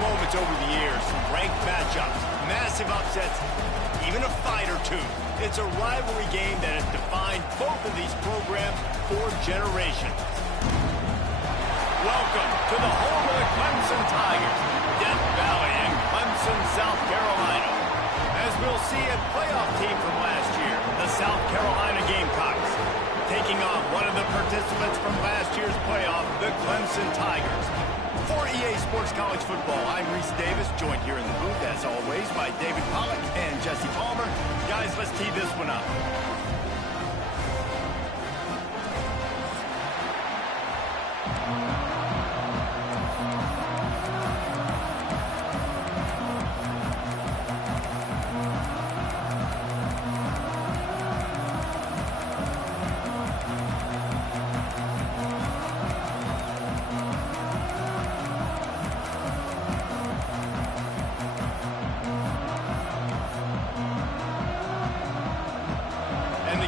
moments over the years, some ranked matchups, massive upsets, even a fight or two. It's a rivalry game that has defined both of these programs for generations. Welcome to the home of the Clemson Tigers, Death Valley in Clemson, South Carolina. As we'll see, a playoff team from last year, the South Carolina Gamecocks, taking on one of the participants from last year's playoff, the Clemson Tigers. For EA Sports College Football, I'm Reese Davis, joined here in the booth, as always, by David Pollack and Jesse Palmer. Guys, let's tee this one up.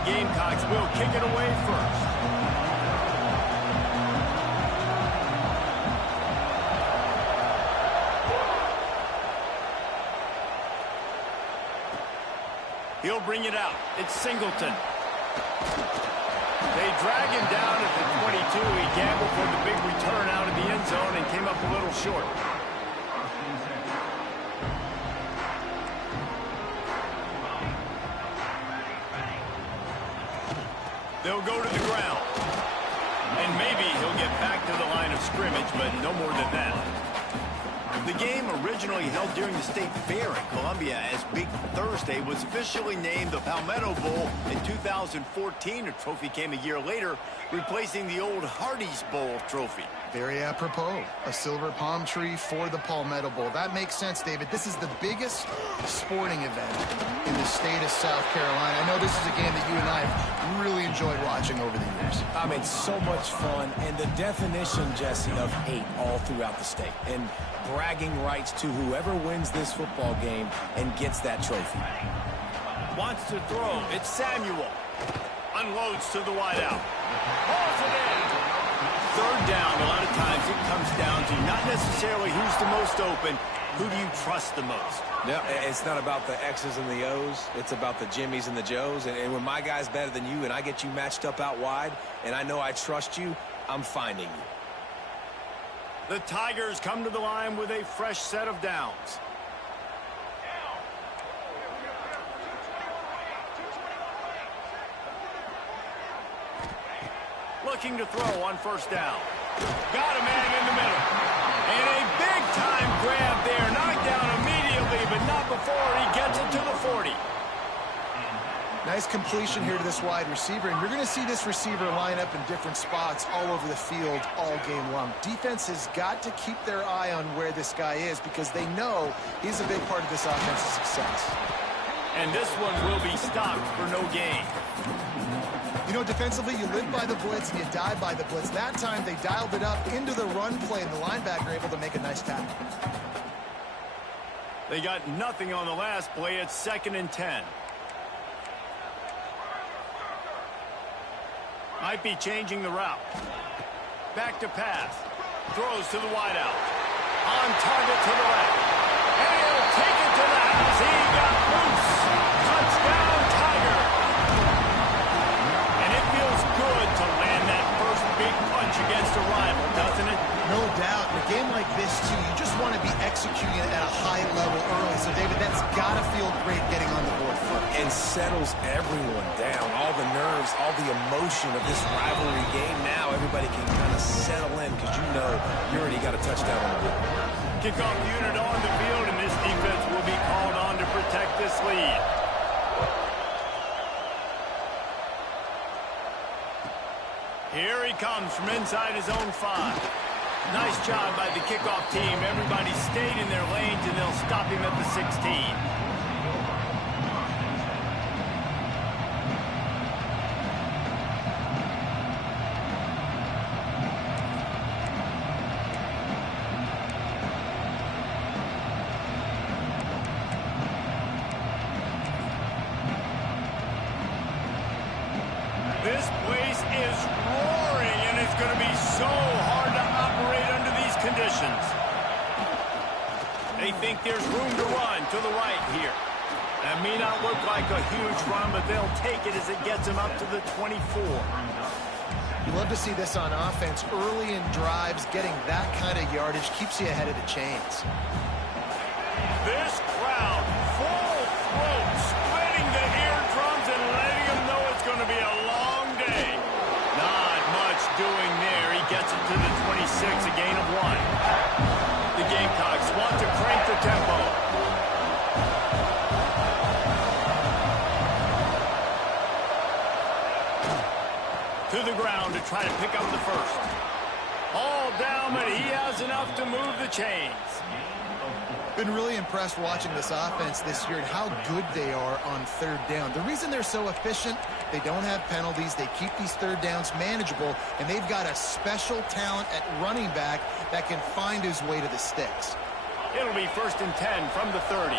Gamecocks will kick it away first. He'll bring it out. It's Singleton. They drag him down at the 22. He gambled for the big return out of the end zone and came up a little short. They'll go to the ground. And maybe he'll get back to the line of scrimmage, but no more than that. The game, originally held during the State Fair in Columbia as Big Thursday, was officially named the Palmetto Bowl in 2014. A trophy came a year later, replacing the old Hardee's Bowl trophy. Very apropos. A silver palm tree for the Palmetto Bowl. That makes sense, David. This is the biggest sporting event in the state of South Carolina. I know this is a game that you and I have really enjoyed watching over the years. I mean, so much fun, and the definition, Jesse, of hate all throughout the state. And bragging rights to whoever wins this football game and gets that trophy. Wants to throw. It's Samuel. Unloads to the wideout. Pulls it in. Third down, a lot of times it comes down to not necessarily who's the most open, who do you trust the most? Yeah, it's not about the X's and the O's. It's about the Jimmies and the Joes. And when my guy's better than you and I get you matched up out wide and I know I trust you, I'm finding you. The Tigers come to the line with a fresh set of downs. Looking to throw on first down. Got a man in the middle. And a big-time grab there. Knocked down immediately, but not before he gets it to the 40. Nice completion here to this wide receiver, and you're going to see this receiver line up in different spots all over the field all game long. Defense has got to keep their eye on where this guy is because they know he's a big part of this offense's success. And this one will be stopped for no gain. You know, defensively, you live by the blitz and you die by the blitz. That time, they dialed it up into the run play, and the linebacker able to make a nice tackle. They got nothing on the last play. It's 2nd and 10. Might be changing the route. Back to pass. Throws to the wideout. On target to the left. And he'll take it to the house. He got loose. Touchdown, Tiger. And it feels good to land that first big punch against a rival, doesn't it? No doubt. In a game like this, too, you just want to be executing it at a high level early. So, David, that's got to feel great getting on the board first. And settles everyone down. All the nerves, all the emotion of this rivalry game. Now everybody can kind of settle in because you know you already got a touchdown on the board. Kickoff unit on the field, and this defense will be called on to protect this lead. Here he comes from inside his own 5. Nice job by the kickoff team. Everybody stayed in their lanes, and they'll stop him at the 16. This place is roaring, and it's going to be so hard to operate under these conditions. They think there's room to run to the right here. That may not look like a huge run, but they'll take it as it gets them up to the 24. You love to see this on offense. Early in drives, getting that kind of yardage keeps you ahead of the chains. This crowd, full throat, splitting the eardrums and letting them know it's going to be a long day. Not much doing there. He gets it to the 26, a gain of 1. The Gamecocks want to crank the tempo. To the ground to try to pick up the first. All down, but he has enough to move the chains. Been really impressed watching this offense this year and how good they are on third down. The reason they're so efficient, they don't have penalties, they keep these third downs manageable, and they've got a special talent at running back that can find his way to the sticks. It'll be 1st and 10 from the 30.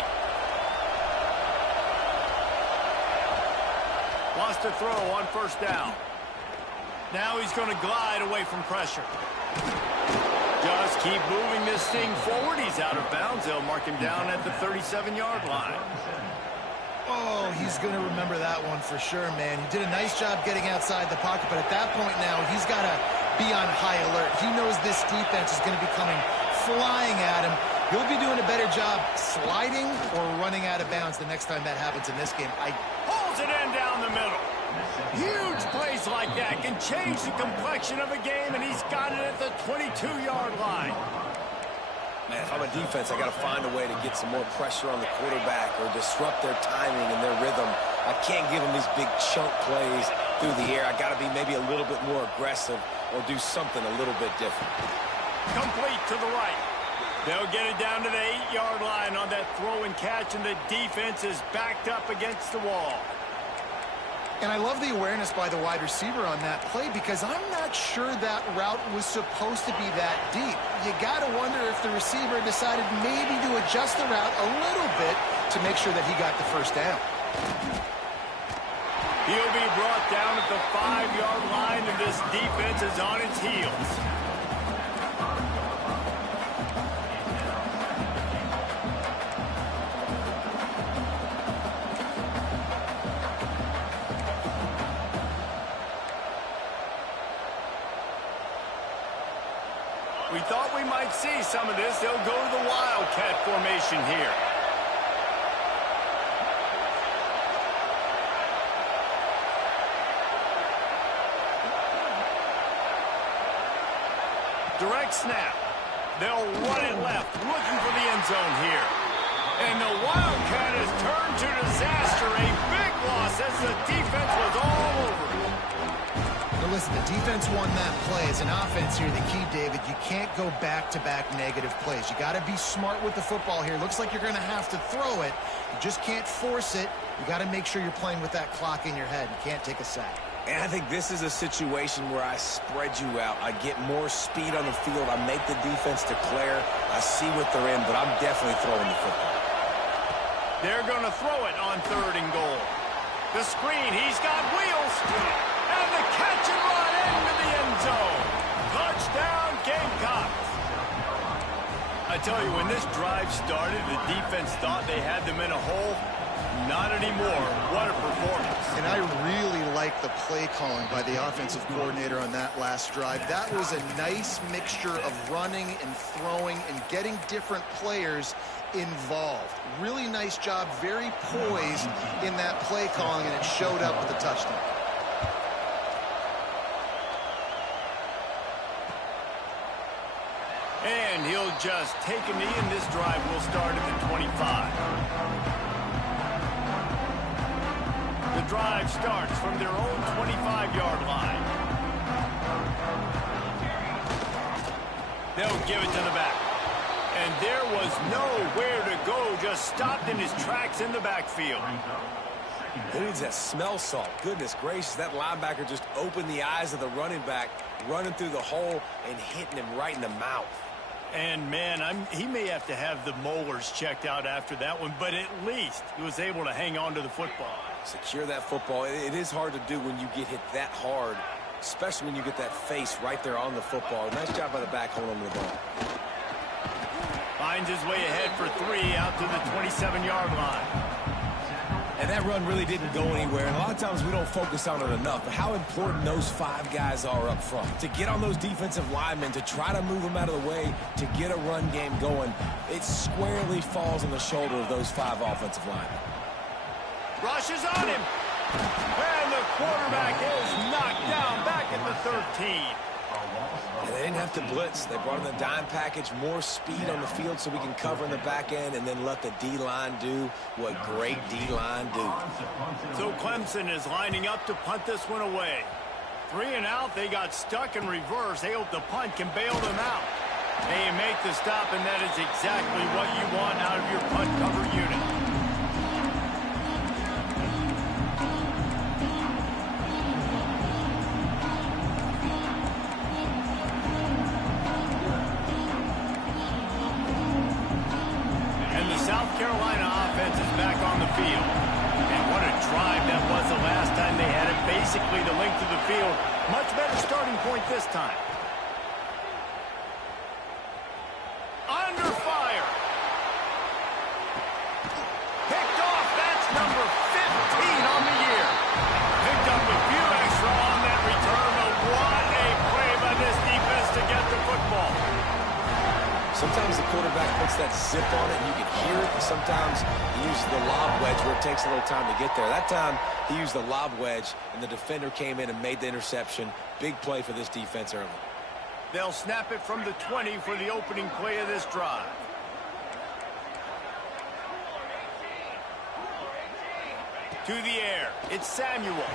Wants to throw on 1st down. Now he's going to glide away from pressure. Just keep moving this thing forward. He's out of bounds. They'll mark him down at the 37-yard line. Oh, he's going to remember that one for sure, man. He did a nice job getting outside the pocket, but at that point now, he's got to be on high alert. He knows this defense is going to be coming flying at him. He'll be doing a better job sliding or running out of bounds the next time that happens in this game. Pulls it in down the middle. Huge plays like that can change the complexion of a game, and he's got it at the 22-yard line. Man, if I'm a defense, I got to find a way to get some more pressure on the quarterback or disrupt their timing and their rhythm. I can't give them these big chunk plays through the air. I got to be maybe a little bit more aggressive or do something a little bit different. Complete to the right. They'll get it down to the 8-yard line on that throw and catch, and the defense is backed up against the wall. And I love the awareness by the wide receiver on that play because I'm not sure that route was supposed to be that deep. You got to wonder if the receiver decided maybe to adjust the route a little bit to make sure that he got the first down. He'll be brought down at the 5-yard line, and this defense is on its heels. We thought we might see some of this. They'll go to the Wildcat formation here. Direct snap. They'll run it left, looking for the end zone here. And the Wildcat has turned to disaster. A big loss as the defense was all over it. Listen, the defense won that play. As an offense here, the key, David, you can't go back-to-back negative plays. You got to be smart with the football here. Looks like you're going to have to throw it. You just can't force it. You got to make sure you're playing with that clock in your head. You can't take a sack. And I think this is a situation where I spread you out. I get more speed on the field. I make the defense declare. I see what they're in, but I'm definitely throwing the football. They're going to throw it on 3rd and goal. The screen, he's got wheels. And the catch and run into the end zone. Touchdown, Gamecocks. I tell you, when this drive started, the defense thought they had them in a hole. Not anymore. What a performance. And I really like the play calling by the offensive coordinator on that last drive. That was a nice mixture of running and throwing and getting different players involved. Really nice job, very poised in that play calling, and it showed up with a touchdown. And he'll just take a knee, and this drive will start at the 25. The drive starts from their own 25-yard line. They'll give it to the back. And there was nowhere to go, just stopped in his tracks in the backfield. Who needs that smell salt? Goodness gracious, that linebacker just opened the eyes of the running back, running through the hole and hitting him right in the mouth. And, man, he may have to have the molars checked out after that one, but at least he was able to hang on to the football. Secure that football. It is hard to do when you get hit that hard, especially when you get that face right there on the football. Nice job by the back holding the ball. Finds his way ahead for 3 out to the 27-yard line. And that run really didn't go anywhere. And a lot of times we don't focus on it enough. But how important those 5 guys are up front. To get on those defensive linemen, to try to move them out of the way, to get a run game going, it squarely falls on the shoulder of those 5 offensive linemen. Rushes on him. And the quarterback is knocked down back at the 13. And they didn't have to blitz. They brought in the dime package, more speed on the field so we can cover in the back end and then let the D-line do what great D-line do. So Clemson is lining up to punt this one away. 3 and out, they got stuck in reverse. They hope the punt can bail them out. They make the stop, and that is exactly what you want out of your punt cover unit. South Carolina offense is back on the field. And what a drive that was the last time they had it. Basically the length of the field. Much better starting point this time. Under fire. Picked off. That's number 15 on the year. Picked up a few extra on that return. But what a play by this defense to get the football. Sometimes the quarterback puts that zip on it and you can hear it. Sometimes he uses the lob wedge where it takes a little time to get there. That time he used the lob wedge and the defender came in and made the interception. Big play for this defense early. They'll snap it from the 20 for the opening play of this drive. To the air. It's Samuel.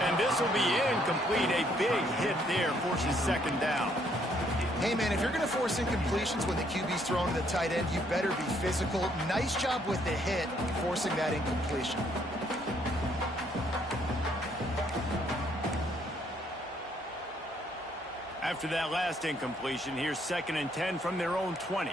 And this will be incomplete. A big hit there forces second down. Hey, man, if you're going to force incompletions when the QB's throwing to the tight end, you better be physical. Nice job with the hit, forcing that incompletion. After that last incompletion, here's 2nd and 10 from their own 20.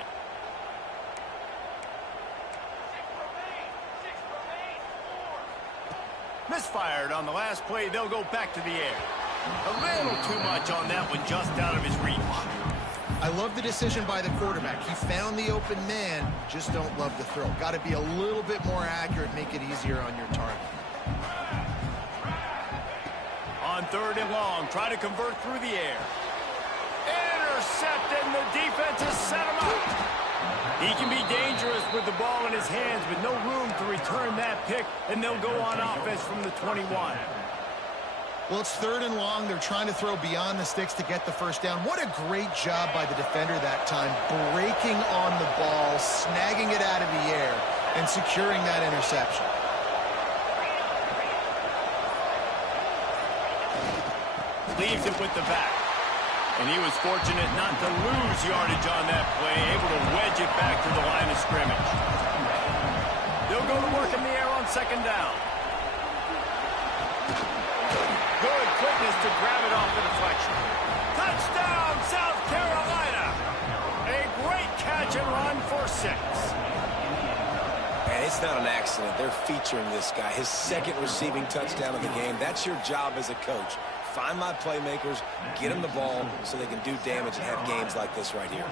Misfired on the last play. They'll go back to the air. A little too much on that one, just out of his reach. I love the decision by the quarterback. He found the open man, just don't love the throw. Got to be a little bit more accurate, make it easier on your target. On 3rd and long, try to convert through the air. Intercepted, and the defense has set him up. He can be dangerous with the ball in his hands, but no room to return that pick, and they'll go on offense from the 21. Well, it's 3rd and long. They're trying to throw beyond the sticks to get the first down. What a great job by the defender that time, breaking on the ball, snagging it out of the air, and securing that interception. Leaves it with the back. And he was fortunate not to lose yardage on that play, able to wedge it back to the line of scrimmage. They'll go to work in the air on 2nd down. Good quickness to grab it off the deflection. Touchdown, South Carolina! A great catch and run for 6. And it's not an accident. They're featuring this guy. His 2nd receiving touchdown of the game. That's your job as a coach. Find my playmakers, get them the ball so they can do damage and have games like this right here.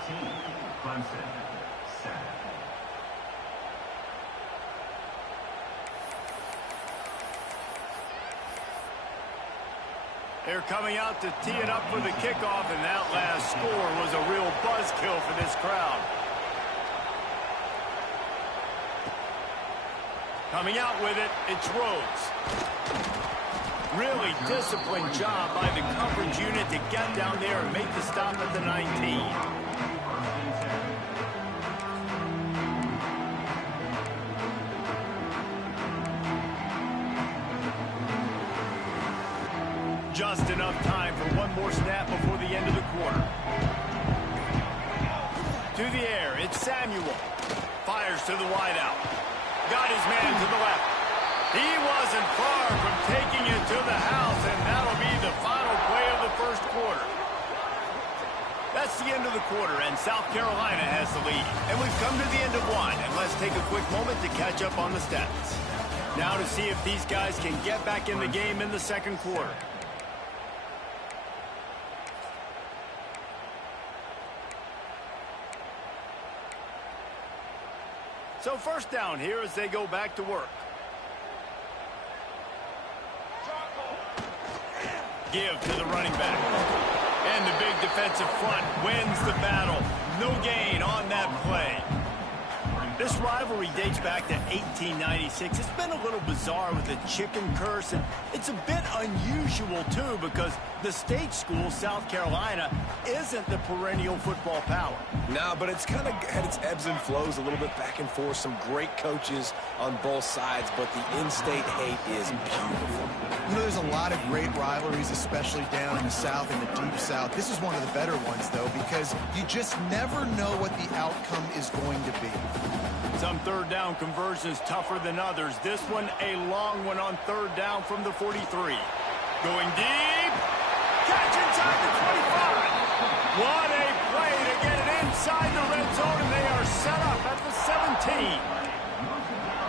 They're coming out to tee it up for the kickoff, and that last score was a real buzzkill for this crowd. Coming out with it, it's Rhodes. Really disciplined job by the coverage unit to get down there and make the stop at the 19. Just enough time for one more snap before the end of the quarter. To the air, it's Samuel. Fires to the wideout. Got his man to the left. He wasn't far from taking it to the house, and that'll be the final play of the first quarter. That's the end of the quarter, and South Carolina has the lead. And we've come to the end of one, and let's take a quick moment to catch up on the stats. Now to see if these guys can get back in the game in the second quarter. So first down here as they go back to work. Give to the running back. And the big defensive front wins the battle. No gain on that play. This rivalry dates back to 1896. It's been a little bizarre with the chicken curse, and it's a bit unusual, too, because the state school, South Carolina, isn't the perennial football power. No, but it's kind of had its ebbs and flows, a little bit back and forth. Some great coaches on both sides, but the in-state hate is beautiful. You know, there's a lot of great rivalries, especially down in the South and the Deep South. This is one of the better ones, though, because you just never know what the outcome is going to be. Some third down conversions tougher than others. This one, a long one on third down from the 43. Going deep. Catch inside the 25. What a play to get it inside the red zone, and they are set up at the 17.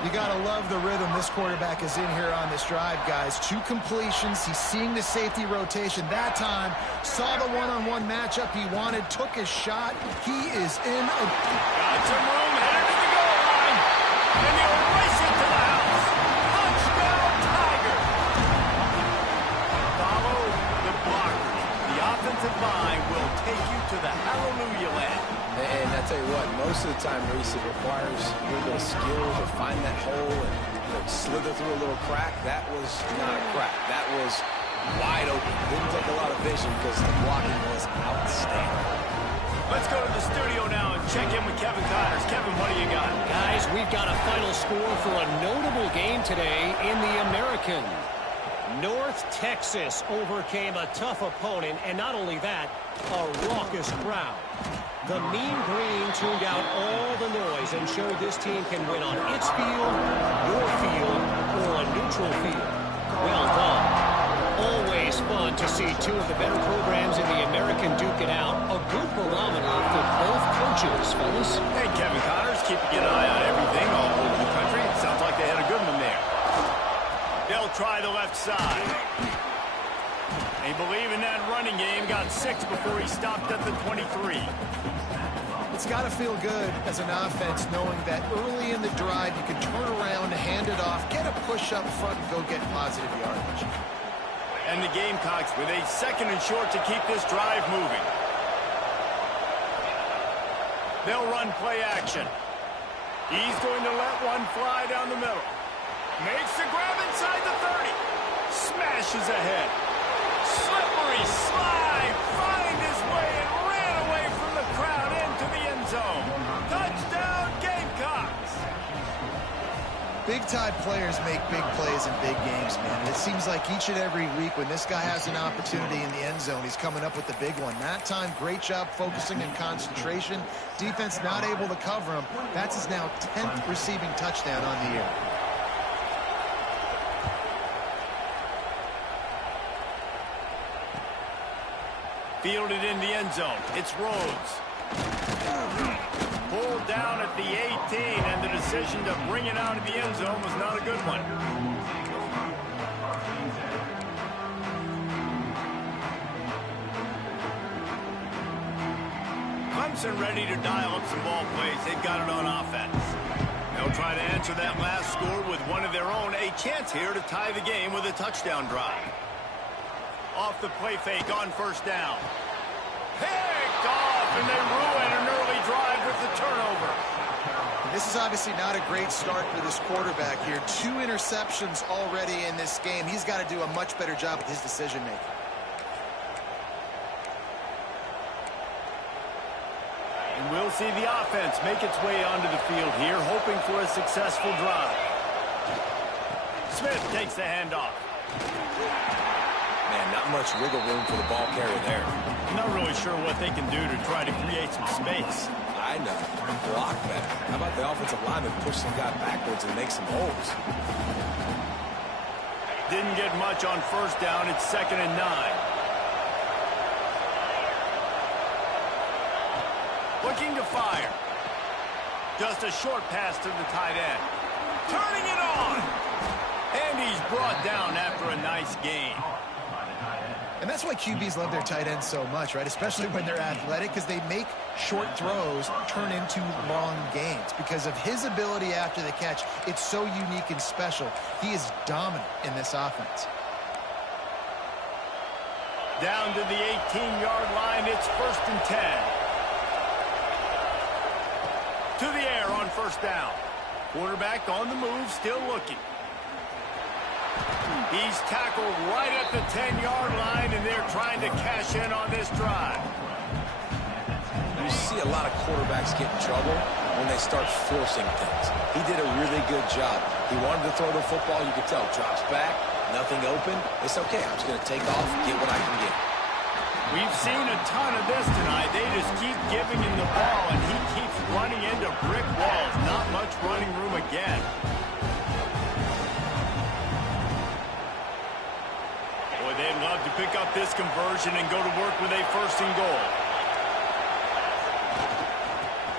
You got to love the rhythm this quarterback is in here on this drive, guys. 2 completions. He's seeing the safety rotation that time. Saw the one-on-one matchup he wanted. Took his shot. He is in. Got some room. Headed to the goal line. And he'll race it to the house. Touchdown, Tiger. Follow the blockers. The offensive line will take you to the hallelujah land. And I tell you what, most of the time, Reese, it requires a little bit of skill to find that hole and slither through a little crack. That was not a crack. That was wide open. Didn't take a lot of vision because the blocking was outstanding. Let's go to the studio now and check in with Kevin Connors. Kevin, what do you got? Guys, we've got a final score for a notable game today in the American. North Texas overcame a tough opponent, and not only that, a raucous crowd. The Mean Green tuned out all the noise and showed this team can win on its field, your field, or a neutral field. Well done. Always fun to see 2 of the better programs in the American duke it out. A good barometer for both coaches, fellas. Hey, Kevin Connors, keeping an eye on everything all over the country. Sounds like they had a good one there. They'll try the left side. They believe in that running game. Got 6 before he stopped at the 23. It's got to feel good as an offense knowing that early in the drive you can turn around, hand it off, get a push up front, and go get positive yardage. And the Gamecocks with a 2nd and short to keep this drive moving. They'll run play action. He's going to let one fly down the middle. Makes the grab inside the 30. Smashes ahead. Slippery slide. Find his way and ran away from the crowd into the end zone. Touchdown, Gamecocks. Big-time players make big plays in big games, man. And it seems like each and every week when this guy has an opportunity in the end zone, he's coming up with the big one. That time, great job focusing and concentration. Defense not able to cover him. That's his now 10th receiving touchdown on the year. Fielded in the end zone. It's Rhodes. Pulled down at the 18, and the decision to bring it out of the end zone was not a good one. Clemson ready to dial up some ball plays. They've got it on offense. They'll try to answer that last score with one of their own. A chance here to tie the game with a touchdown drive. Off the play fake on first down. Picked off, and they ruin an early drive with the turnover. This is obviously not a great start for this quarterback here. 2 interceptions already in this game. He's got to do a much better job with his decision-making. And we'll see the offense make its way onto the field here, hoping for a successful drive. Smith takes the handoff. Man, not much wiggle room for the ball carrier there. I'm not really sure what they can do to try to create some space. I know. Block better. How about the offensive lineman push some guy backwards and make some holes? Didn't get much on first down. It's 2nd and 9. Looking to fire. Just a short pass to the tight end. Turning it on. And he's brought down after a nice gain. And that's why QBs love their tight ends so much, right? Especially when they're athletic, because they make short throws turn into long gains. Because of his ability after the catch, it's so unique and special. He is dominant in this offense. Down to the 18-yard line, it's 1st and 10. To the air on 1st down. Quarterback on the move, still looking. He's tackled right at the 10-yard line, and they're trying to cash in on this drive. You see a lot of quarterbacks get in trouble when they start forcing things. He did a really good job. He wanted to throw the football. You could tell. Drops back, nothing open. It's okay. I'm just going to take off and get what I can get. We've seen a ton of this tonight. They just keep giving him the ball, and he keeps running into brick walls. Not much running room again. Boy, they'd love to pick up this conversion and go to work with a 1st and goal.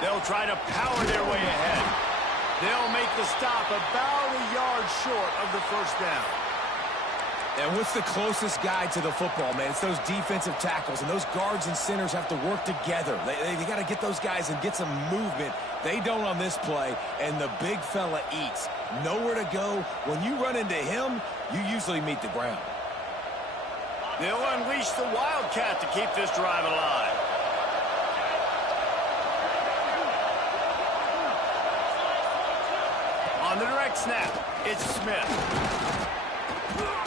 They'll try to power their way ahead. They'll make the stop about a yard short of the 1st down. And what's the closest guy to the football, man? It's those defensive tackles, and those guards and centers have to work together. They got to get those guys and get some movement. They don't on this play, and the big fella eats. Nowhere to go. When you run into him, you usually meet the ground. They'll unleash the Wildcat to keep this drive alive. On the direct snap, it's Smith.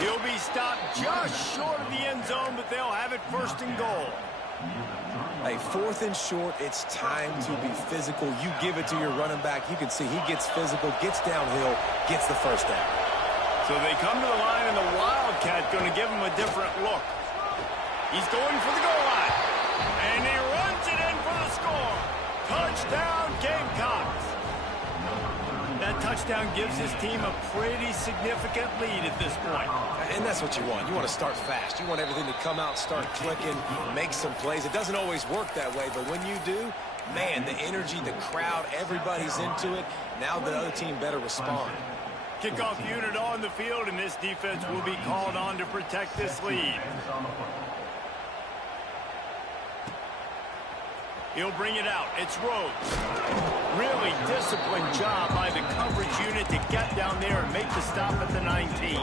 He'll be stopped just short of the end zone, but they'll have it 1st and goal. Hey, 4th and short, it's time to be physical. You give it to your running back. You can see he gets physical, gets downhill, gets the 1st down. So they come to the line, and the Wildcat going to give him a different look. He's going for the goal line, and he runs it in for the score. Touchdown, Gamecocks. That touchdown gives his team a pretty significant lead at this point. And that's what you want. You want to start fast. You want everything to come out, start clicking, make some plays. It doesn't always work that way, but when you do, man, the energy, the crowd, everybody's into it. Now the other team better respond. Kickoff unit on the field, and this defense will be called on to protect this lead. He'll bring it out. It's Rhodes. Really disciplined job by the coverage unit to get down there and make the stop at the 19.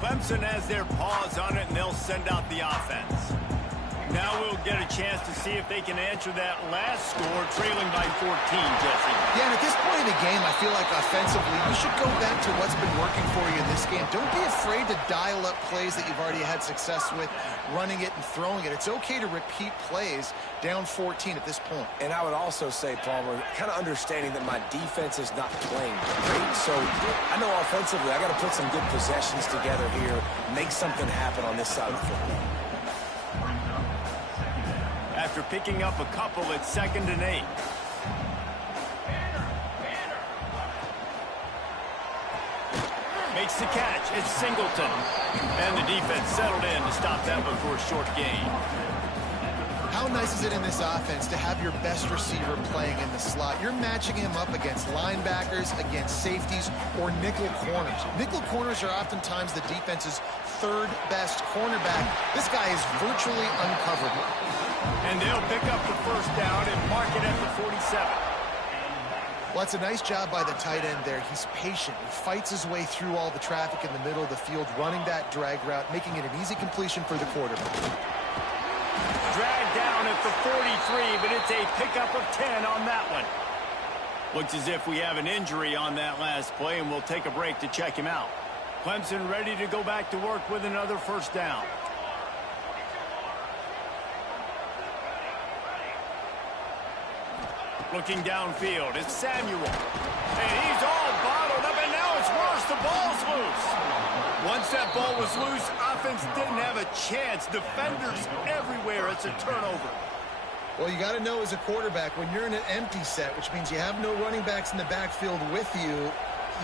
Clemson has their paws on it, and they'll send out the offense. Now we'll get a chance to see if they can answer that last score, trailing by 14, Jesse. Yeah, and at this point in the game, I feel like offensively, you should go back to what's been working for you in this game. Don't be afraid to dial up plays that you've already had success with, running it and throwing it. It's okay to repeat plays down 14 at this point. And I would also say, Palmer, kind of understanding that my defense is not playing great. So I know offensively, I got to put some good possessions together here, make something happen on this side of the football. After picking up a couple, it's 2nd and 8. Makes the catch. It's Singleton. And the defense settled in to stop that before a short gain. How nice is it in this offense to have your best receiver playing in the slot? You're matching him up against linebackers, against safeties, or nickel corners. Nickel corners are oftentimes the defense's 3rd best cornerback. This guy is virtually uncoverable. And they'll pick up the 1st down and mark it at the 47. Well, it's a nice job by the tight end there. He's patient. He fights his way through all the traffic in the middle of the field, running that drag route, making it an easy completion for the quarterback. Dragged down at the 43, but it's a pickup of 10 on that one. Looks as if we have an injury on that last play, and we'll take a break to check him out. Clemson ready to go back to work with another 1st down. Looking downfield, it's Samuel. And he's all bottled up, and now it's worse. The ball's loose. Once that ball was loose, offense didn't have a chance. Defenders everywhere. It's a turnover. Well, you got to know as a quarterback, when you're in an empty set, which means you have no running backs in the backfield with you,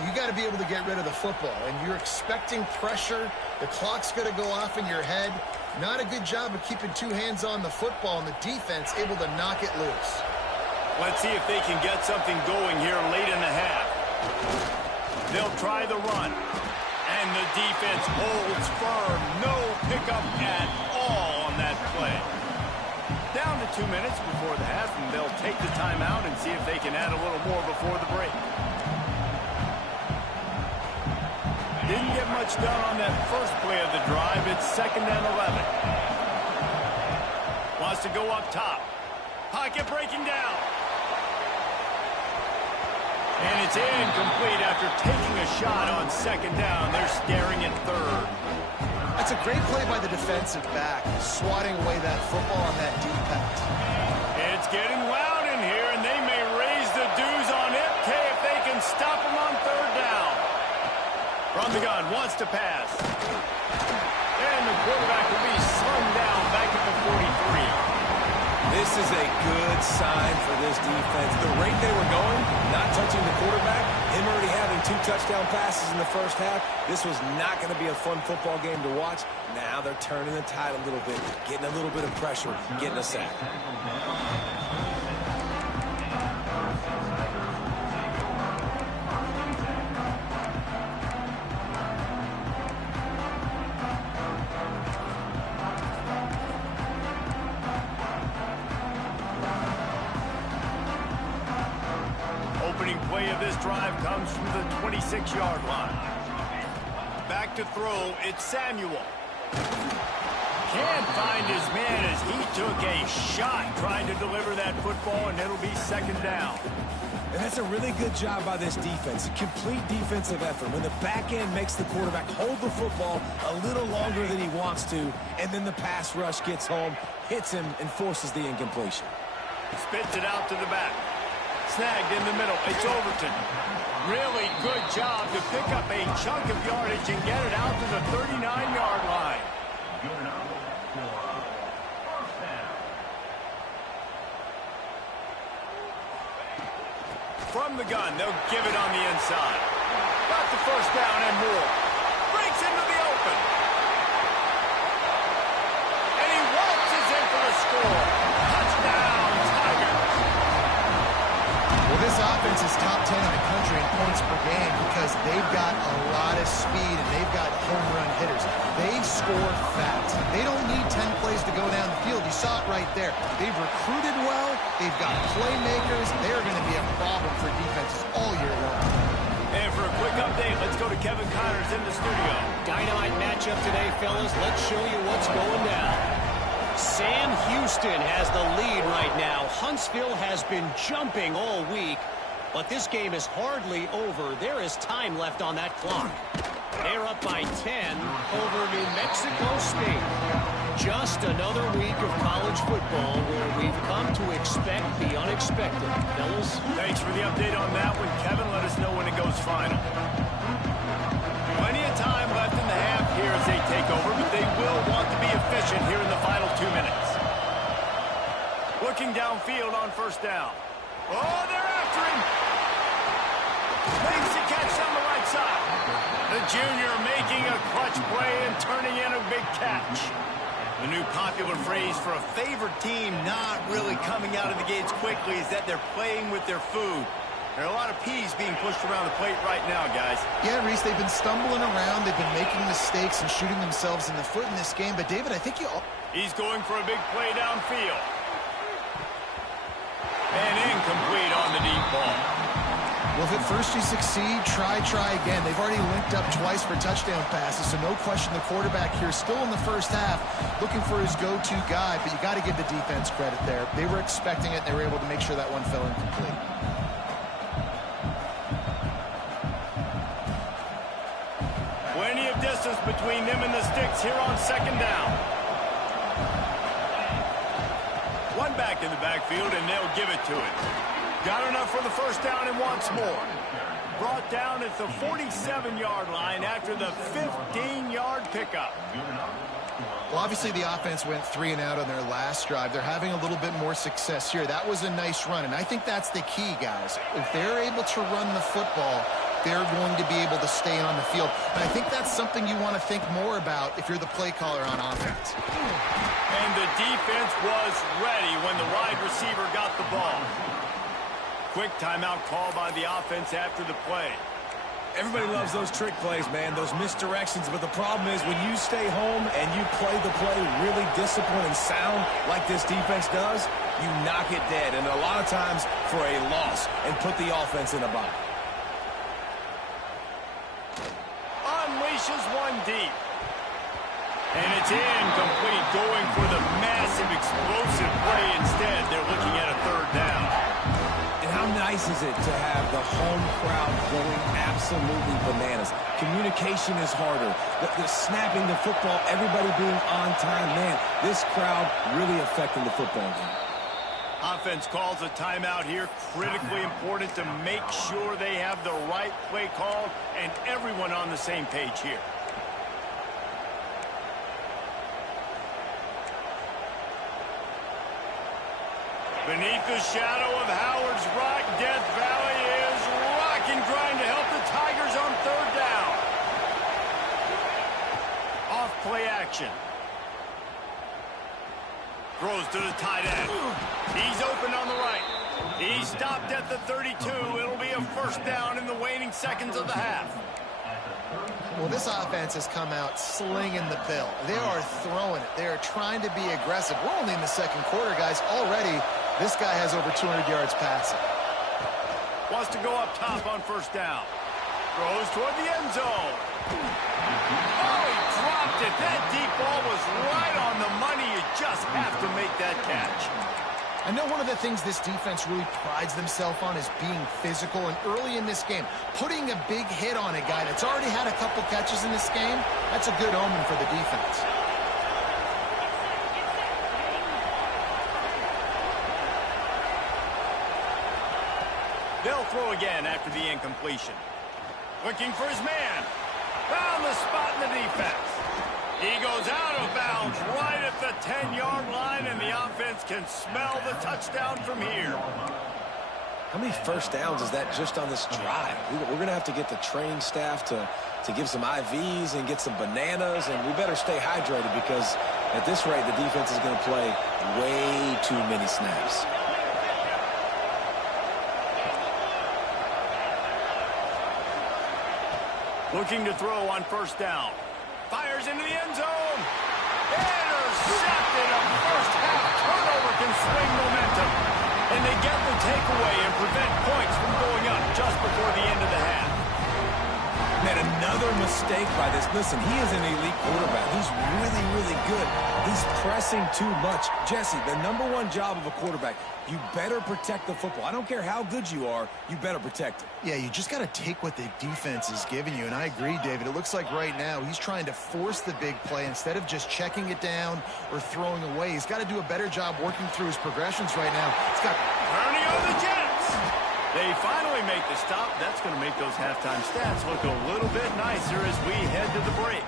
you got to be able to get rid of the football. And you're expecting pressure. The clock's going to go off in your head. Not a good job of keeping 2 hands on the football, and the defense able to knock it loose. Let's see if they can get something going here late in the half. They'll try the run. And the defense holds firm. No pickup at all on that play. Down to 2 minutes before the half, and they'll take the timeout and see if they can add a little more before the break. Didn't get much done on that first play of the drive. It's 2nd and 11. Wants to go up top. Pocket breaking down. And it's incomplete after taking a shot on 2nd down. They're staring at 3rd. That's a great play by the defensive back, swatting away that football on that deep pass. It's getting loud in here, and they may raise the dues on Ipke if they can stop him on 3rd down. From the gun, wants to pass. And the quarterback will be slung down back at the 43. This is a good sign for this defense. The rate they were going, not touching the quarterback, him already having 2 touchdown passes in the first half, this was not going to be a fun football game to watch. Now they're turning the tide a little bit, getting a little bit of pressure, getting a sack. Play of this drive comes from the 26-yard line. Back to throw, it's Samuel. Can't find his man as he took a shot trying to deliver that football, and it'll be 2nd down. And that's a really good job by this defense, a complete defensive effort. When the back end makes the quarterback hold the football a little longer than he wants to, and then the pass rush gets home, hits him, and forces the incompletion. Spits it out to the back. Snagged in the middle. It's Overton. Really good job to pick up a chunk of yardage and get it out to the 39-yard line. From the gun, they'll give it on the inside. Got the 1st down and more. Breaks into the open. And he waltzes in for the score. Touchdown, Tigers. Well, this offense is top 10 in the country in points per game because they've got a lot of speed and they've got home run hitters. They score fast. They don't need 10 plays to go down the field. You saw it right there. They've recruited well. They've got playmakers. They're going to be a problem for defenses all year long. And for a quick update, let's go to Kevin Connors in the studio. Dynamite matchup today, fellas. Let's show you what's going down. Sam Houston has the lead right now. Huntsville has been jumping all week, but this game is hardly over. There is time left on that clock. They're up by 10 over New Mexico State. Just another week of college football where we've come to expect the unexpected. Fellas? Thanks for the update on that one, Kevin. Let us know when it goes final. Plenty of time left in the half here as they take over, but they will want to be efficient here in the final 2 minutes. Looking downfield on 1st down. Oh, they're after him. Makes the catch on the right side. The junior making a clutch play and turning in a big catch. The new popular phrase for a favored team not really coming out of the gates quickly is that they're playing with their food. There are a lot of peas being pushed around the plate right now, guys. Yeah, Reese, they've been stumbling around. They've been making mistakes and shooting themselves in the foot in this game. But, David, I think He's going for a big play downfield. And incomplete on the deep ball. Well, if at first you succeed, try again. They've already linked up twice for touchdown passes, so no question the quarterback here still in the first half looking for his go-to guy, but you got to give the defense credit there. They were expecting it, and they were able to make sure that one fell incomplete. Plenty of distance between them and the sticks here on 2nd down. One back in the backfield, and they'll give it to it. Got enough for the 1st down and wants more. Brought down at the 47-yard line after the 15-yard pickup. Well, obviously the offense went 3 and out on their last drive. They're having a little bit more success here. That was a nice run, and I think that's the key, guys. If they're able to run the football, they're going to be able to stay on the field. And I think that's something you want to think more about if you're the play caller on offense. And the defense was ready when the wide receiver got the ball. Quick timeout call by the offense after the play. Everybody loves those trick plays, man, those misdirections. But the problem is when you stay home and you play the play really disciplined and sound like this defense does, you knock it dead. And a lot of times for a loss and put the offense in a bind. Unleashes one deep. And it's incomplete, going for the massive explosive play instead. They're looking at a third down. And how nice is it to have the home crowd going absolutely bananas? Communication is harder. The snapping the football, everybody being on time. Man, this crowd really affecting the football game. Offense calls a timeout here. Critically important to make sure they have the right play call and everyone on the same page here. Beneath the shadow of Howard's Rock, Death Valley is rocking, trying to help the Tigers on third down. Off play action. Throws to the tight end. He's open on the right. He stopped at the 32. It'll be a first down in the waning seconds of the half. Well, this offense has come out slinging the pill. They are throwing it. They are trying to be aggressive. We're only in the second quarter, guys. Already, this guy has over 200 yards passing. Wants to go up top on first down. Throws toward the end zone. Oh, he dropped it. That deep ball was right on the money. You just have to make that catch. I know one of the things this defense really prides themselves on is being physical, and early in this game, putting a big hit on a guy that's already had a couple catches in this game, that's a good omen for the defense. They'll throw again after the incompletion. Looking for his man. Found the spot in the defense. He goes out of bounds right at the 10-yard line, and the offense can smell the touchdown from here. How many first downs is that just on this drive? We're going to have to get the training staff to give some IVs and get some bananas, and we better stay hydrated because at this rate, the defense is going to play way too many snaps. Looking to throw on first down. Fires into the end zone. Intercepted. A first half turnover can swing momentum. And they get the takeaway and prevent points from going up just before the end of the half. Man, another mistake by this. Listen, he is an elite quarterback. He's really, really good. He's pressing too much. Jesse, the #1 job of a quarterback, you better protect the football. I don't care how good you are, you better protect it. Yeah, you just got to take what the defense is giving you, and I agree, David. It looks like right now he's trying to force the big play instead of just checking it down or throwing away. He's got to do a better job working through his progressions right now. He's got Ernie on the Jets. They finally make the stop. That's going to make those halftime stats look a little bit nicer as we head to the break.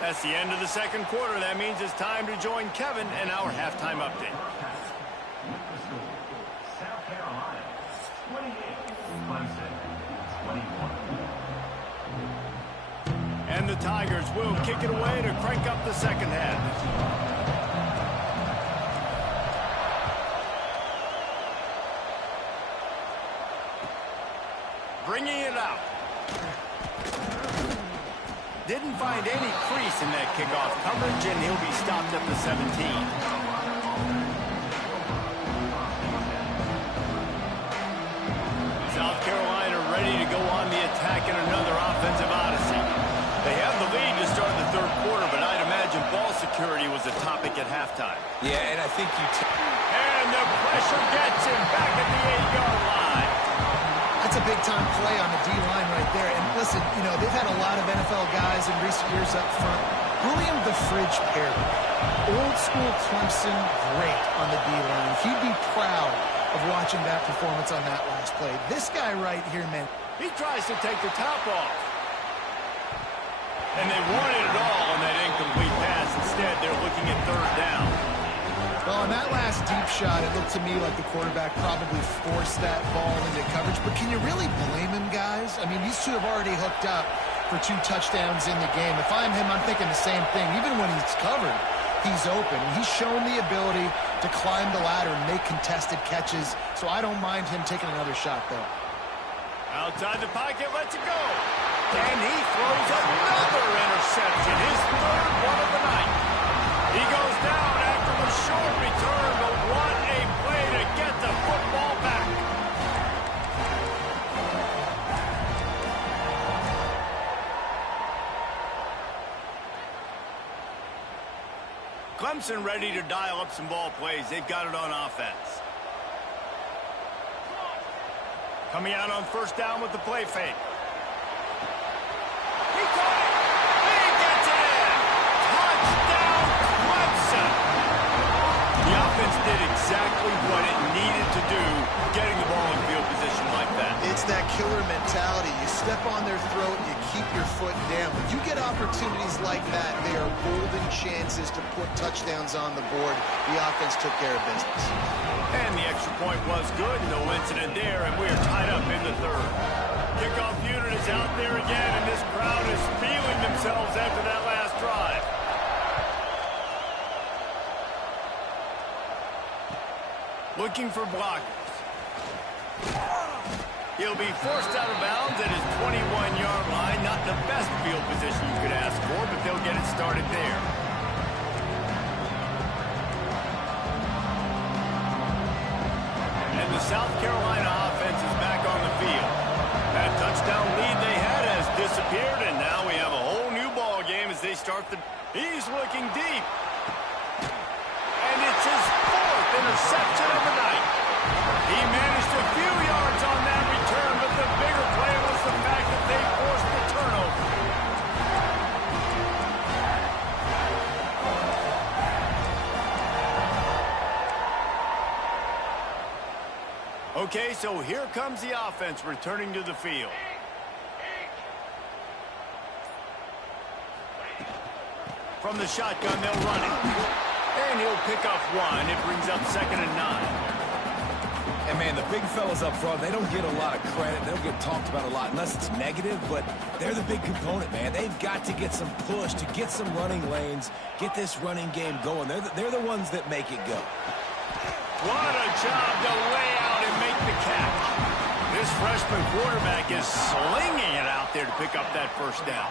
That's the end of the second quarter. That means it's time to join Kevin and our halftime update. South Carolina, 28, Clemson, 21. And the Tigers will kick it away to crank up the second half. Bringing it out. Didn't find any crease in that kickoff coverage, and he'll be stopped at the 17. South Carolina ready to go on the attack in another offensive odyssey. They have the lead to start the third quarter, but I'd imagine ball security was a topic at halftime. Yeah, and I think And the pressure gets him back at the 8-yard line. That's a big-time play on the D-line right there. And listen, you know, they've had a lot of NFL guys in recent years up front. William the Fridge Perry, old-school Clemson, great on the D-line. He'd be proud of watching that performance on that last play. This guy right here, man. He tries to take the top off. And they wanted it all on that incomplete pass. Instead, they're looking at third down. Well, on that last deep shot, it looked to me like the quarterback probably forced that ball into coverage. But can you really blame him, guys? I mean, these two have already hooked up for 2 touchdowns in the game. If I'm him, I'm thinking the same thing. Even when he's covered, he's open. And he's shown the ability to climb the ladder and make contested catches. So I don't mind him taking another shot, though. Outside the pocket, lets it go. And he throws another interception, his third one of the night. He goes down after the short return, but what a play to get the football back. Clemson ready to dial up some ball plays. They've got it on offense. Coming out on first down with the play fake. He caught it. He gets it in. Touchdown, Clemson. The offense did exactly what it needed to do, getting the ball in field position like that. It's that killer mentality. You step on their throat, you keep your foot down. When you get opportunities like that, they are golden chances to put touchdowns on the board. The offense took care of business. And the extra point was good. No incident there, and we are tied up in the third. Kickoff unit is out there again, and this crowd is feeling themselves after that last drive. Looking for blockers. He'll be forced out of bounds at his 21-yard line. Not the best field position you could ask for, but they'll get it started there. And the South Carolina offense is back on the field. That touchdown lead they had has disappeared, and now we have a whole new ball game as they start the... He's looking deep. And it's his fourth interception of the night. He managed a few yards on that return, but the bigger play was the fact that they forced the turnover. Okay, so here comes the offense returning to the field. From the shotgun, they'll run it. And he'll pick up one. It brings up 2nd and 9. And, man, the big fellas up front, they don't get a lot of credit. They don't get talked about a lot unless it's negative, but they're the big component, man. They've got to get some push, to get some running lanes, get this running game going. They're the ones that make it go. What a job to lay out and make the catch. This freshman quarterback is slinging it out there to pick up that first down.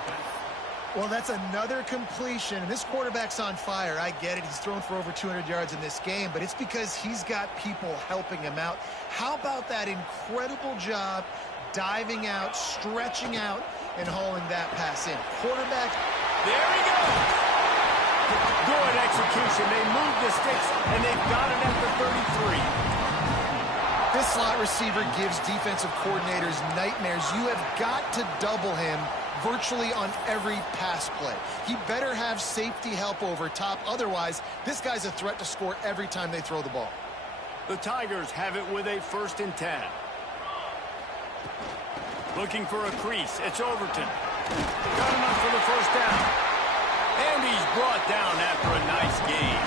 Well, that's another completion. And this quarterback's on fire. I get it. He's thrown for over 200 yards in this game, but it's because he's got people helping him out. How about that incredible job diving out, stretching out, and hauling that pass in? Quarterback. There he goes. Good execution. They moved the sticks, and they've got it at the 33. This slot receiver gives defensive coordinators nightmares. You have got to double him virtually on every pass play. He better have safety help over top. Otherwise, this guy's a threat to score every time they throw the ball. The Tigers have it with a 1st and 10. Looking for a crease. It's Overton. Got him up for the first down. And he's brought down after a nice game.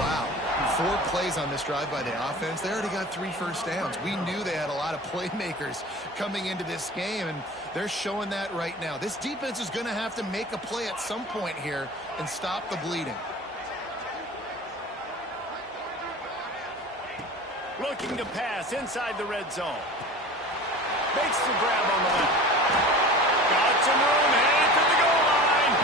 Wow. 4 plays on this drive by the offense. They already got 3 first downs. We knew they had a lot of playmakers coming into this game, and they're showing that right now. This defense is going to have to make a play at some point here and stop the bleeding. Looking to pass inside the red zone. Makes the grab on the left. Got some room, headed to the goal line.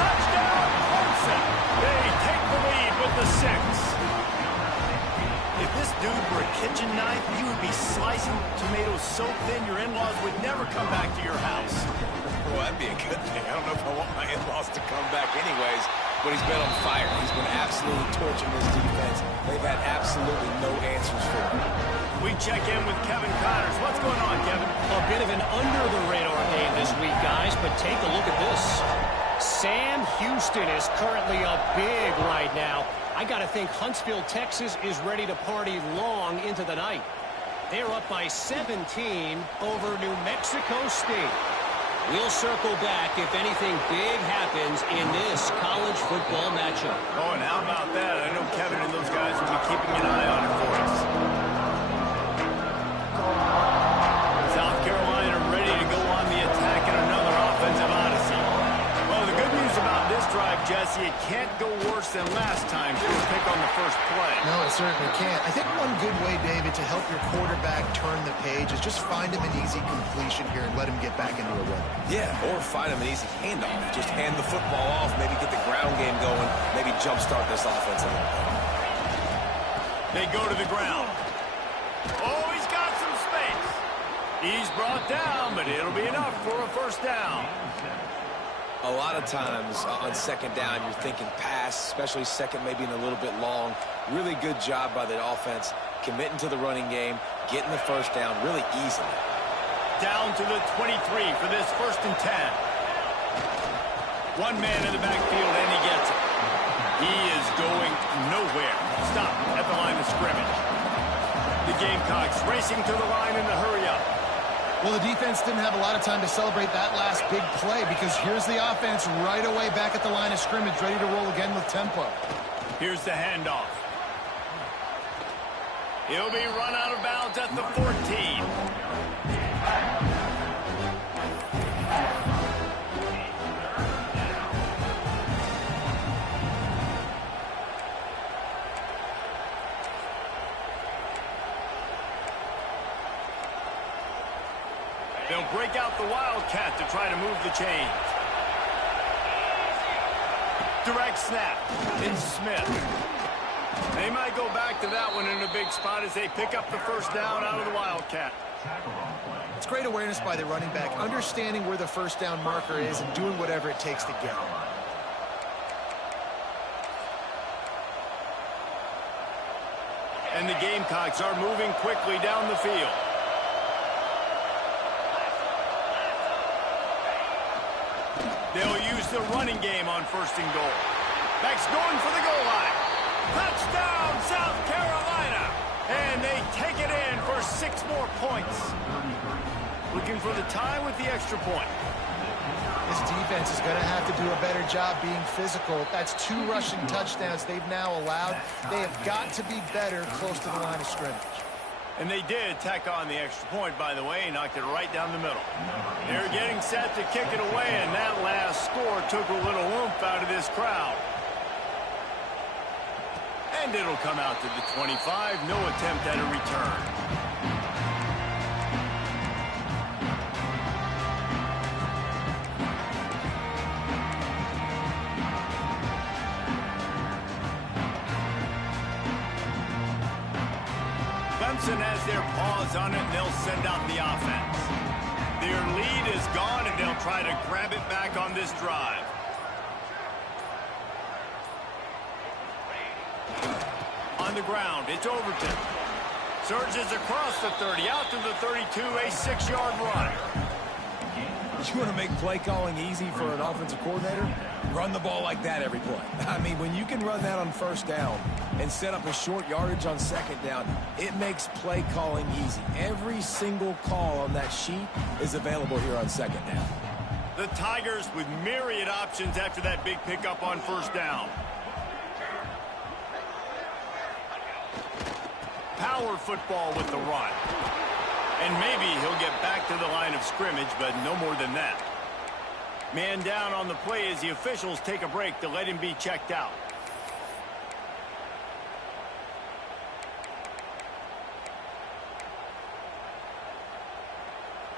Touchdown, Clemson. They take the lead with the 6. If this dude were a kitchen knife, you would be slicing tomatoes so thin your in-laws would never come back to your house. Well, that'd be a good thing. I don't know if I want my in-laws to come back anyways, but he's been on fire. He's been absolutely torching this defense. They've had absolutely no answers for him. We check in with Kevin Connors. What's going on, Kevin? A bit of an under-the-radar game this week, guys, but take a look at this. Sam Houston is currently up big right now. I got to think Huntsville, Texas is ready to party long into the night. They're up by 17 over New Mexico State. We'll circle back if anything big happens in this college football matchup. Oh, and how about that? I know Kevin and those guys will be keeping an eye on it for us. South Carolina ready to go on the attack in another offensive odyssey. Well, the good news about this drive, Jesse, it it can't go worse than last time for a pick on the first play. No, it certainly can't. I think one good way, David, to help your quarterback turn the page is just find him an easy completion here and let him get back into a rhythm. Yeah, or find him an easy handoff. Just hand the football off, maybe get the ground game going, maybe jumpstart this offense a little bit. They go to the ground. Oh, he's got some space. He's brought down, but it'll be enough for a first down. A lot of times on second down, you're thinking pass, especially second maybe in a little bit long. Really good job by the offense, committing to the running game, getting the first down really easily. Down to the 23 for this 1st and 10. One man in the backfield, and he gets it. He is going nowhere. Stop at the line of scrimmage. The Gamecocks racing to the line in the hurry-up. Well, the defense didn't have a lot of time to celebrate that last big play because here's the offense right away back at the line of scrimmage, ready to roll again with tempo. Here's the handoff. He'll be run out of bounds at the 14. They'll break out the Wildcat to try to move the chains. Direct snap. It's Smith. They might go back to that one in a big spot as they pick up the first down out of the Wildcat. It's great awareness by the running back, understanding where the first down marker is and doing whatever it takes to get it. And the Gamecocks are moving quickly down the field. They'll use the running game on 1st and goal. Max going for the goal line. Touchdown, South Carolina! And they take it in for 6 more points. Looking for the tie with the extra point. This defense is going to have to do a better job being physical. That's 2 rushing touchdowns they've now allowed. They have got to be better close to the line of scrimmage. And they did tack on the extra point, by the way, knocked it right down the middle. They're getting set to kick it away, and that last score took a little oomph out of this crowd. And it'll come out to the 25. No attempt at a return. Clemson has their paws on it, and they'll send out the offense. Their lead is gone, and they'll try to grab it back on this drive. On the ground, it's Overton. Surges across the 30, out to the 32, a 6-yard run. You want to make play calling easy for an offensive coordinator? Run the ball like that every play. I mean, when you can run that on 1st down and set up a short yardage on 2nd down, it makes play calling easy. Every single call on that sheet is available here on 2nd down. The Tigers with myriad options after that big pickup on 1st down. Power football with the run. And maybe he'll get back to the line of scrimmage, but no more than that. Man down on the play as the officials take a break to let him be checked out.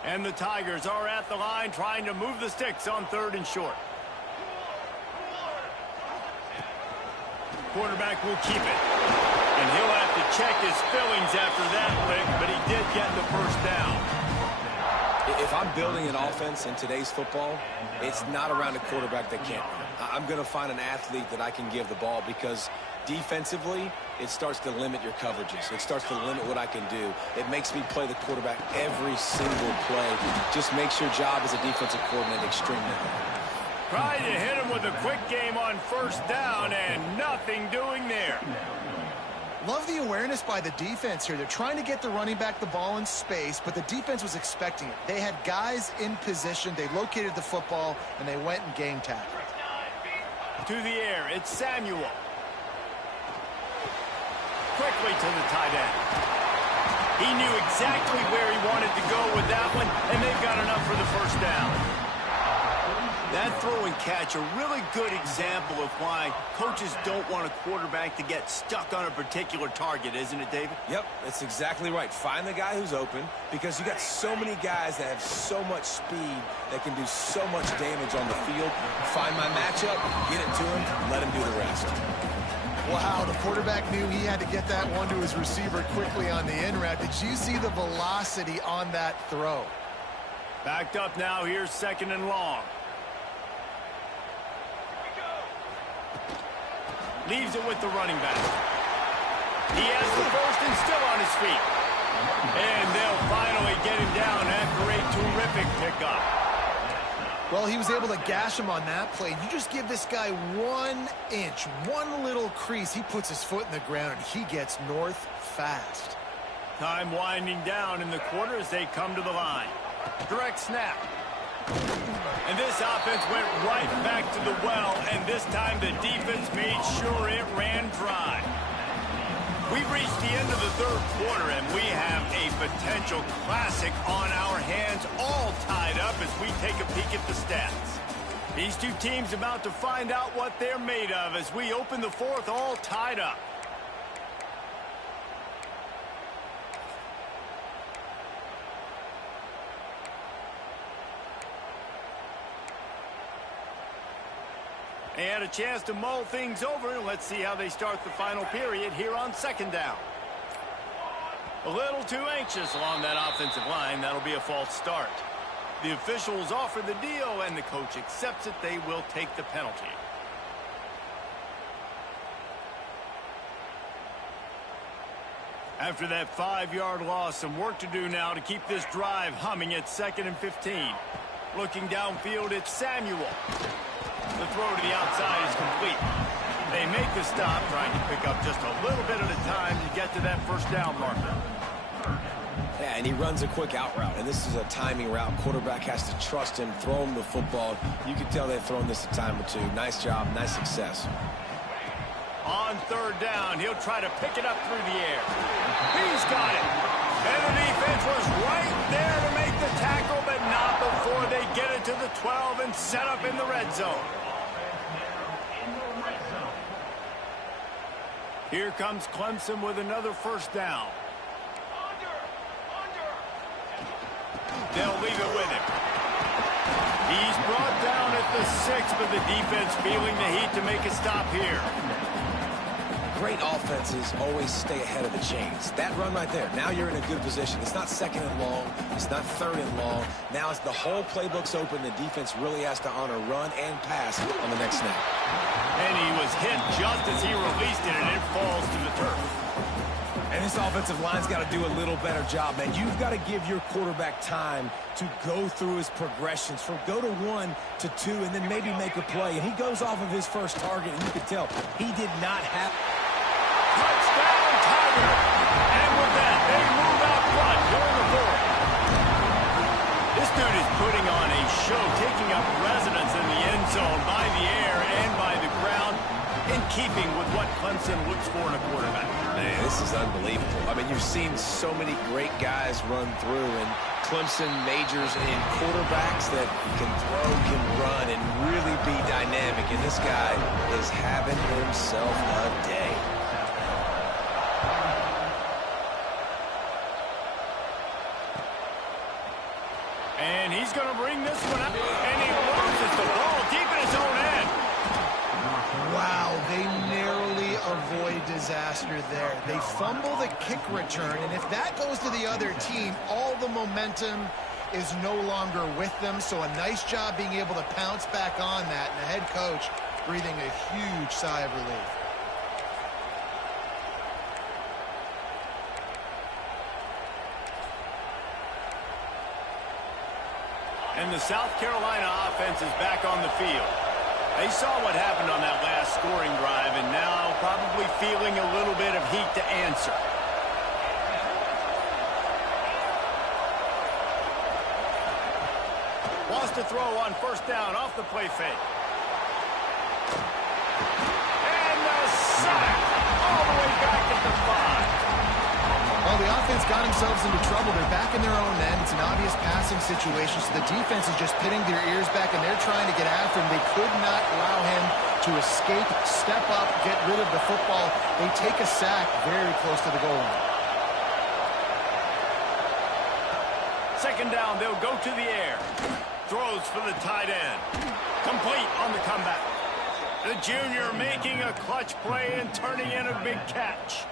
And the Tigers are at the line trying to move the sticks on 3rd and short. Quarterback will keep it. And he'll have to check his fillings after that lick, but he did get the first down. If I'm building an offense in today's football, it's not around a quarterback that can't run. I'm going to find an athlete that I can give the ball because defensively, it starts to limit your coverages. It starts to limit what I can do. It makes me play the quarterback every single play. Just makes your job as a defensive coordinator extremely hard. Tried to hit him with a quick game on 1st down and nothing doing there. Love the awareness by the defense here. They're trying to get the running back the ball in space, but the defense was expecting it. They had guys in position. They located the football, and they went and game tackled. To the air, it's Samuel. Quickly to the tight end. He knew exactly where he wanted to go with that one, and they've got enough for the first down. That throw and catch, a really good example of why coaches don't want a quarterback to get stuck on a particular target, isn't it, David? Yep, that's exactly right. Find the guy who's open, because you got so many guys that have so much speed that can do so much damage on the field. Find my matchup, get it to him, let him do the rest. Wow, the quarterback knew he had to get that one to his receiver quickly on the in route. Did you see the velocity on that throw? Backed up now. Here's 2nd and long. Leaves it with the running back. He has the first and still on his feet. And they'll finally get him down after a terrific pickup. Well, he was able to gash him on that play. You just give this guy 1 inch, one little crease. He puts his foot in the ground, and he gets north fast. Time winding down in the quarter as they come to the line. Direct snap. And this offense went right back to the well, and this time the defense made sure it ran dry. We've reached the end of the 3rd quarter, and we have a potential classic on our hands, all tied up as we take a peek at the stats. These two teams about to find out what they're made of as we open the 4th, all tied up. They had a chance to mull things over. Let's see how they start the final period here on 2nd down. A little too anxious along that offensive line. That'll be a false start. The officials offer the deal, and the coach accepts it. They will take the penalty. After that 5-yard loss, some work to do now to keep this drive humming at 2nd and 15. Looking downfield, it's Samuel. The throw to the outside is complete. They make the stop, trying to pick up just a little bit at a time to get to that 1st down marker. Yeah, and he runs a quick out route, and this is a timing route. Quarterback has to trust him, throw him the football. You can tell they've thrown this a time or two. Nice job, nice success. On 3rd down, he'll try to pick it up through the air. He's got it. And the defense was right there to make the tackle, but not before they get it to the 12 and set up in the red zone. Here comes Clemson with another 1st down. They'll leave it with him. He's brought down at the 6, but the defense feeling the heat to make a stop here. Great offenses always stay ahead of the chains. That run right there, now you're in a good position. It's not 2nd and long. It's not 3rd and long. Now it's the whole playbook's open. The defense really has to honor run and pass on the next snap. And he was hit just as he released it, and it falls to the turf. And this offensive line's got to do a little better job, man. You've got to give your quarterback time to go through his progressions, from go to 1 to 2, and then maybe make a play. And he goes off of his first target, and you can tell he did not have... Touchdown, Tiger! And with that, they move out front during the 4th. This dude is putting on a show, taking up residence in the end zone by the air and by the ground, in keeping with what Clemson looks for in a quarterback. Man, this is unbelievable. I mean, you've seen so many great guys run through, and Clemson majors in quarterbacks that can throw, can run, and really be dynamic. And this guy is having himself a day. And he's going to bring this one up, and he loses the ball deep in his own end. Wow, they narrowly avoid disaster there. They fumble the kick return, and if that goes to the other team, all the momentum is no longer with them. So a nice job being able to pounce back on that, and the head coach breathing a huge sigh of relief. And the South Carolina offense is back on the field. They saw what happened on that last scoring drive, and now probably feeling a little bit of heat to answer. Wants to throw on 1st down off the play fake. And the sack all the way back at the 5. Well, the offense got themselves into trouble. They're back in their own end. It's an obvious passing situation, so the defense is just pinning their ears back, and they're trying to get after him. They could not allow him to escape, step up, get rid of the football. They take a sack very close to the goal line. Second down, they'll go to the air. Throws for the tight end. Complete on the comeback. The junior making a clutch play and turning in a big catch.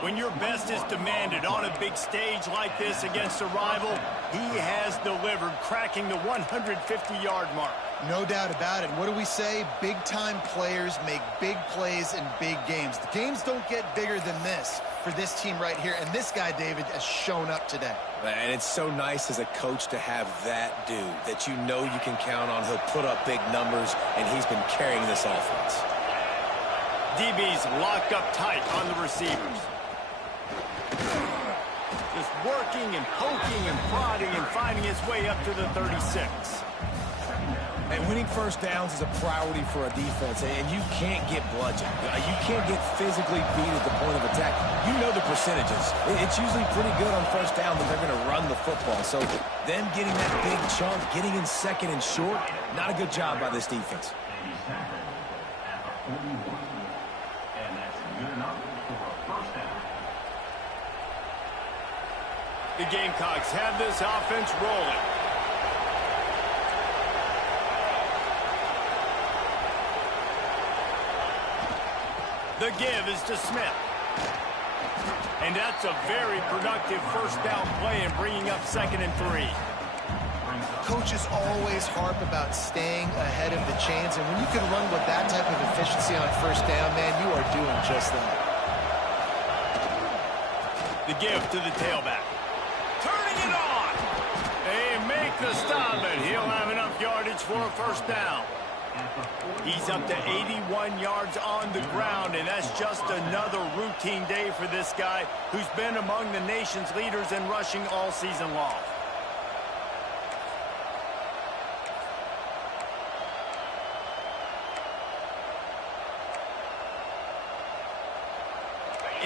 When your best is demanded on a big stage like this against a rival, he has delivered, cracking the 150-yard mark. No doubt about it. What do we say? Big-time players make big plays in big games. The games don't get bigger than this for this team right here, and this guy, David, has shown up today. And it's so nice as a coach to have that dude that you know you can count on. He'll put up big numbers, and he's been carrying this offense. DB's locked up tight on the receivers. Just working and poking and prodding and finding his way up to the 36. And winning first downs is a priority for a defense, and you can't get bludgeoned. You can't get physically beat at the point of attack. You know the percentages. It's usually pretty good on first down that they're going to run the football. So them getting that big chunk, getting in second and short, not a good job by this defense. The Gamecocks have this offense rolling. The give is to Smith. And that's a very productive first down play and bringing up 2nd and 3. Coaches always harp about staying ahead of the chains, and when you can run with that type of efficiency on first down, man, you are doing just that. The give to the tailback. Turning it on. They make the stop, and he'll have enough yardage for a first down. He's up to 81 yards on the ground, and that's just another routine day for this guy who's been among the nation's leaders in rushing all season long.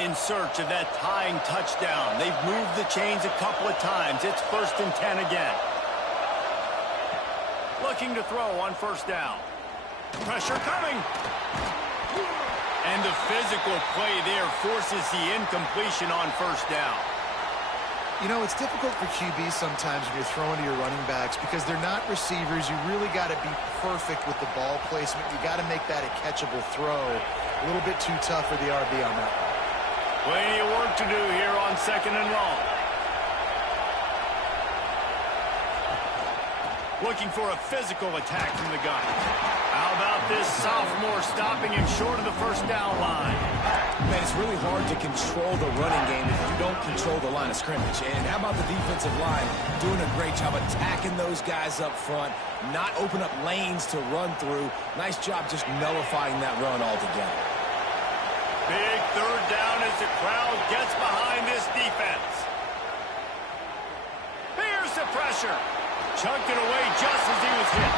In search of that tying touchdown. They've moved the chains a couple of times. It's 1st and 10 again. Looking to throw on first down. Pressure coming. And the physical play there forces the incompletion on first down. You know, it's difficult for QBs sometimes when you're throwing to your running backs because they're not receivers. You really got to be perfect with the ball placement. You got to make that a catchable throw. A little bit too tough for the RB on that one. Plenty of work to do here on 2nd and long. Looking for a physical attack from the gun. How about this sophomore stopping him short of the first down line? Man, it's really hard to control the running game if you don't control the line of scrimmage. And how about the defensive line doing a great job attacking those guys up front, not open up lanes to run through. Nice job just nullifying that run altogether. Big third down as the crowd gets behind this defense. Here's the pressure. Chucked it away just as he was hit.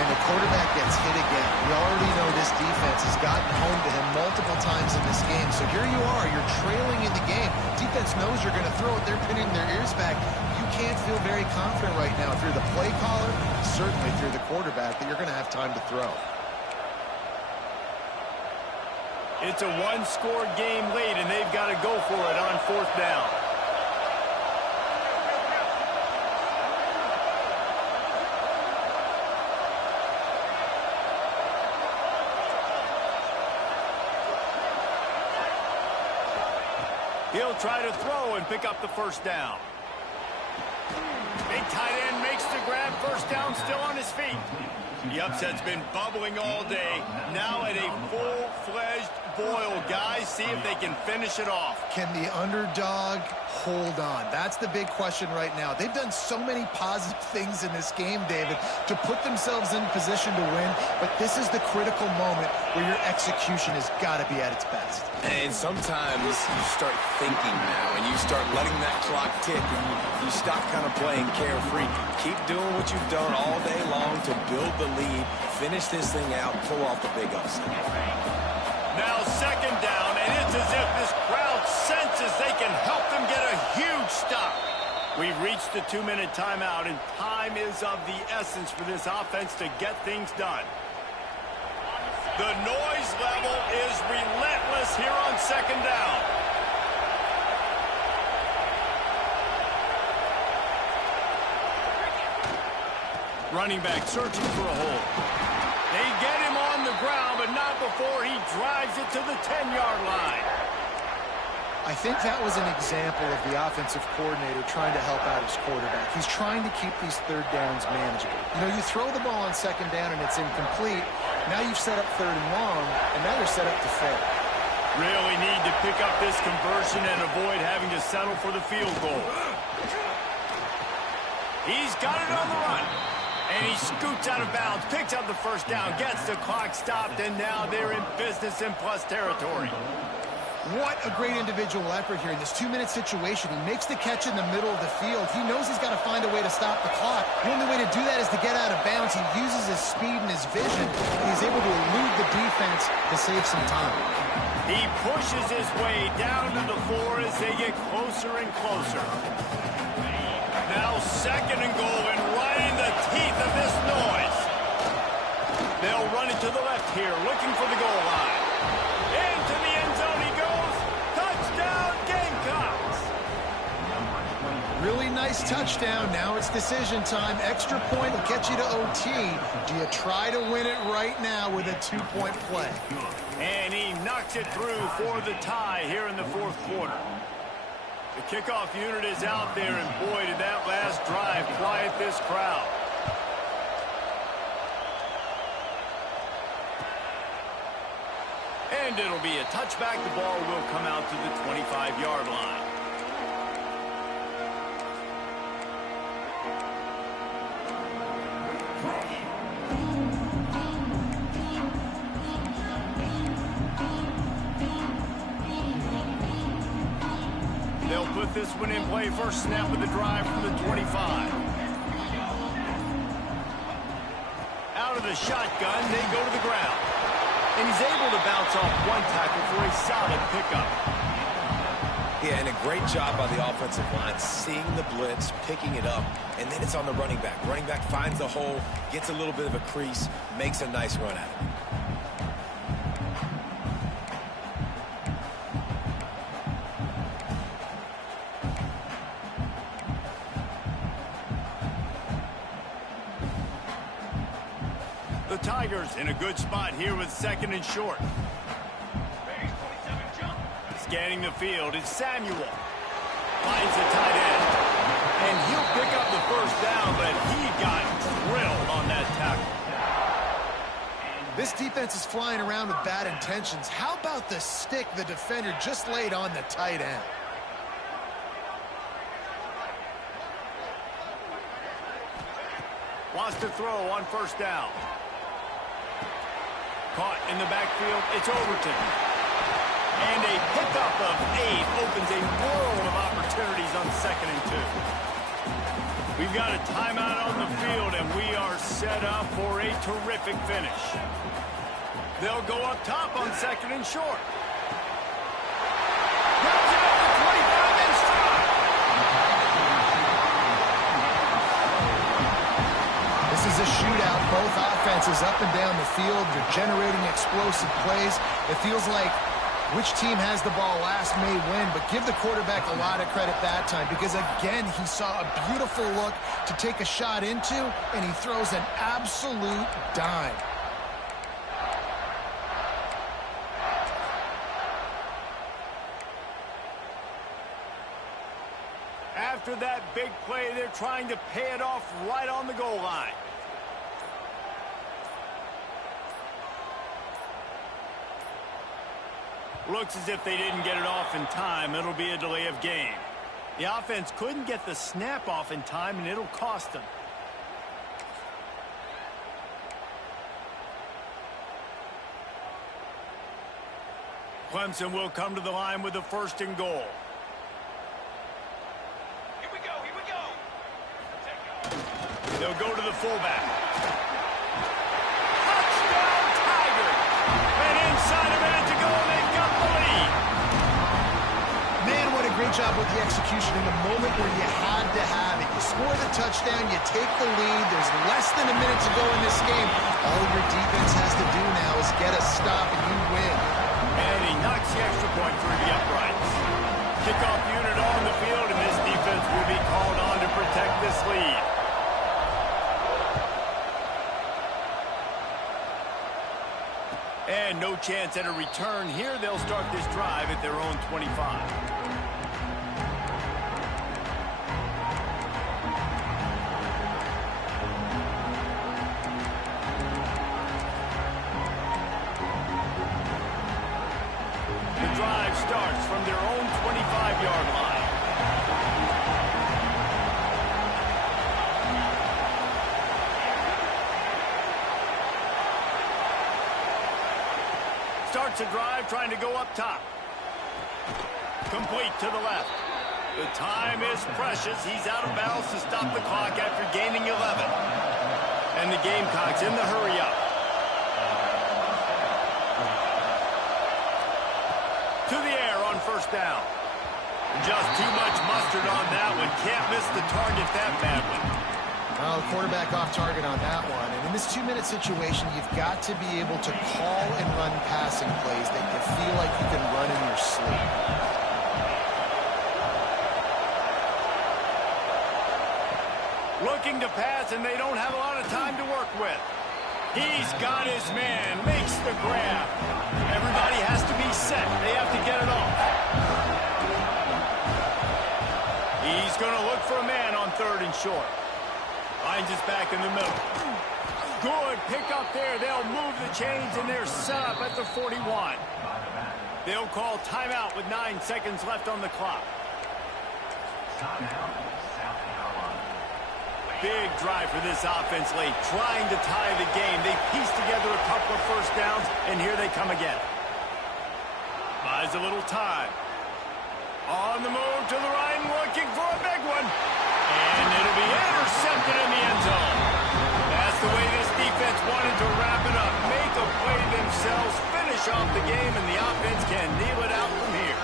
And the quarterback gets hit again. We already know this defense has gotten home to him multiple times in this game. So here you are. You're trailing in the game. Defense knows you're going to throw it. They're pinning their ears back. You can't feel very confident right now if you're the play caller, certainly if you're the quarterback, that you're going to have time to throw. It's a one-score game late, and they've got to go for it on 4th down. He'll try to throw and pick up the first down. Big tight end makes the grab. First down, still on his feet. The upset's been bubbling all day. Now at a full-fledged boil. Guys, see if they can finish it off. Can the underdog hold on? That's the big question right now. They've done so many positive things in this game, David, to put themselves in position to win, but this is the critical moment where your execution has got to be at its best. And sometimes you start thinking now, and you start letting that clock tick, and you stop kind of playing carefree. Keep doing what you've done all day long to build the lead, finish this thing out, pull off the big upset. Now 2nd down, and it's as if this crowd senses they can help them get We've reached the 2-minute timeout, and time is of the essence for this offense to get things done. The noise level is relentless here on second down. Running back searching for a hole. They get him on the ground, but not before he drives it to the 10-yard line. I think that was an example of the offensive coordinator trying to help out his quarterback. He's trying to keep these third downs manageable. You know, you throw the ball on second down and it's incomplete. Now you've set up third and long, and now you're set up to fail. Really need to pick up this conversion and avoid having to settle for the field goal. He's got it on the run. And he scoots out of bounds, picks up the first down, gets the clock stopped, and now they're in business in plus territory. What a great individual effort here in this 2-minute situation. He makes the catch in the middle of the field. He knows he's got to find a way to stop the clock. The only way to do that is to get out of bounds. He uses his speed and his vision, and he's able to elude the defense to save some time. He pushes his way down to the floor as they get closer and closer. Now second and goal, and right in the teeth of this noise. They'll run it to the left here, looking for the goal line. Into the end zone he goes. Touchdown, Gamecocks. Really nice touchdown. Now it's decision time. Extra point will get you to OT. Do you try to win it right now with a 2-point play? And he knocks it through for the tie here in the fourth quarter. The kickoff unit is out there, and boy, did that last drive quiet this crowd. And it'll be a touchback. The ball will come out to the 25-yard line. They'll put this one in play. First snap of the drive from the 25. Out of the shotgun, they go to the ground. And he's able to bounce off one tackle for a solid pickup. Yeah, and a great job by the offensive line, seeing the blitz, picking it up, and then it's on the running back. Running back finds the hole, gets a little bit of a crease, makes a nice run at it. The Tigers in a good spot here with second and short. Scanning the field, it's Samuel. Finds the tight end. And he'll pick up the first down, but he got drilled on that tackle. This defense is flying around with bad intentions. How about the stick the defender just laid on the tight end? Wants to throw on first down. Caught in the backfield, it's Overton. And a pickup of 8 opens a world of opportunities on second and 2. We've got a timeout on the field, and we are set up for a terrific finish. They'll go up top on second and short. Grabs it up to 25 and strike. This is a shootout. Both offenses up and down the field. They're generating explosive plays. It feels like which team has the ball last may win, but give the quarterback a lot of credit that time because, again, he saw a beautiful look to take a shot into, and he throws an absolute dime. After that big play, they're trying to pay it off right on the goal line. Looks as if they didn't get it off in time. It'll be a delay of game. The offense couldn't get the snap off in time, and it'll cost them. Clemson will come to the line with the first and goal. Here we go. They'll go to the fullback. Touchdown, Tigers! And inside a minute to go, they've got the lead. Man, what a great job with the execution in the moment where you had to have it. You score the touchdown, you take the lead. There's less than a minute to go in this game. All your defense has to do now is get a stop and you win. And he knocks the extra point through the uprights. Kickoff unit on the field, and this defense will be called on to protect this lead. And no chance at a return here. They'll start this drive at their own 25. Starts from their own 25-yard line. Starts a drive trying to go up top. Complete to the left. The time is precious. He's out of bounds to stop the clock after gaining 11. And the Gamecocks in the hurry up. To the air on first down. Just too much mustard on that one. Can't miss the target that badly. Well, the quarterback off target on that one. And in this 2-minute situation, you've got to be able to call and run passing plays that you feel like you can run in your sleep. Looking to pass, and they don't have a lot of time to work with. He's got his man, makes the grab. Everybody has to be set. They have to get it off. He's going to look for a man on 3rd and short. Finds his back in the middle. Good pick up there. They'll move the chains, and they're set up at the 41. They'll call timeout with 9 seconds left on the clock. Timeout, South Carolina. Big drive for this offense late, trying to tie the game. They pieced together a couple of first downs, and here they come again. Buys a little time. On the move to the right, looking for a big one. And it'll be intercepted in the end zone. That's the way this defense wanted to wrap it up. Make a play themselves, finish off the game, and the offense can kneel it out from here.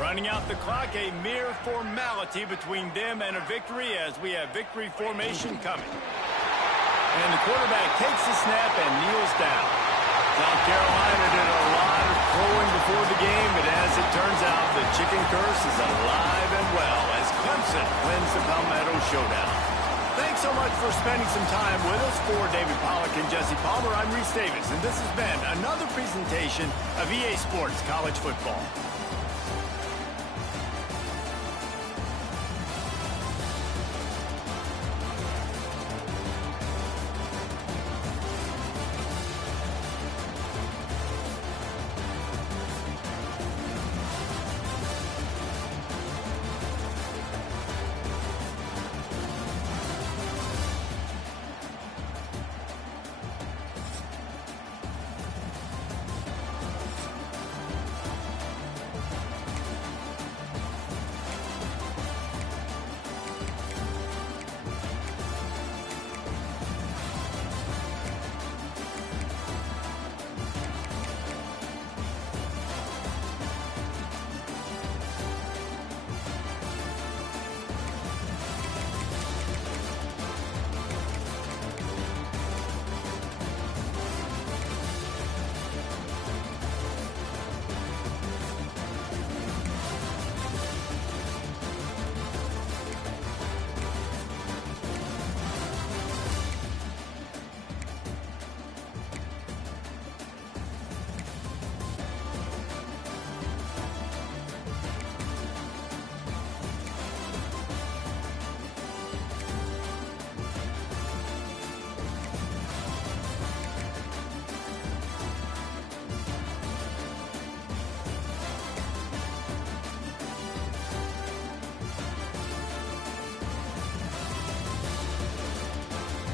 Running out the clock, a mere formality between them and a victory as we have victory formation coming. And the quarterback takes the snap and kneels down. South Carolina did a lot of throwing before the game, but as it turns out, the chicken curse is alive and well as Clemson wins the Palmetto Showdown. Thanks so much for spending some time with us. For David Pollack and Jesse Palmer, I'm Reese Davis, and this has been another presentation of EA Sports College Football.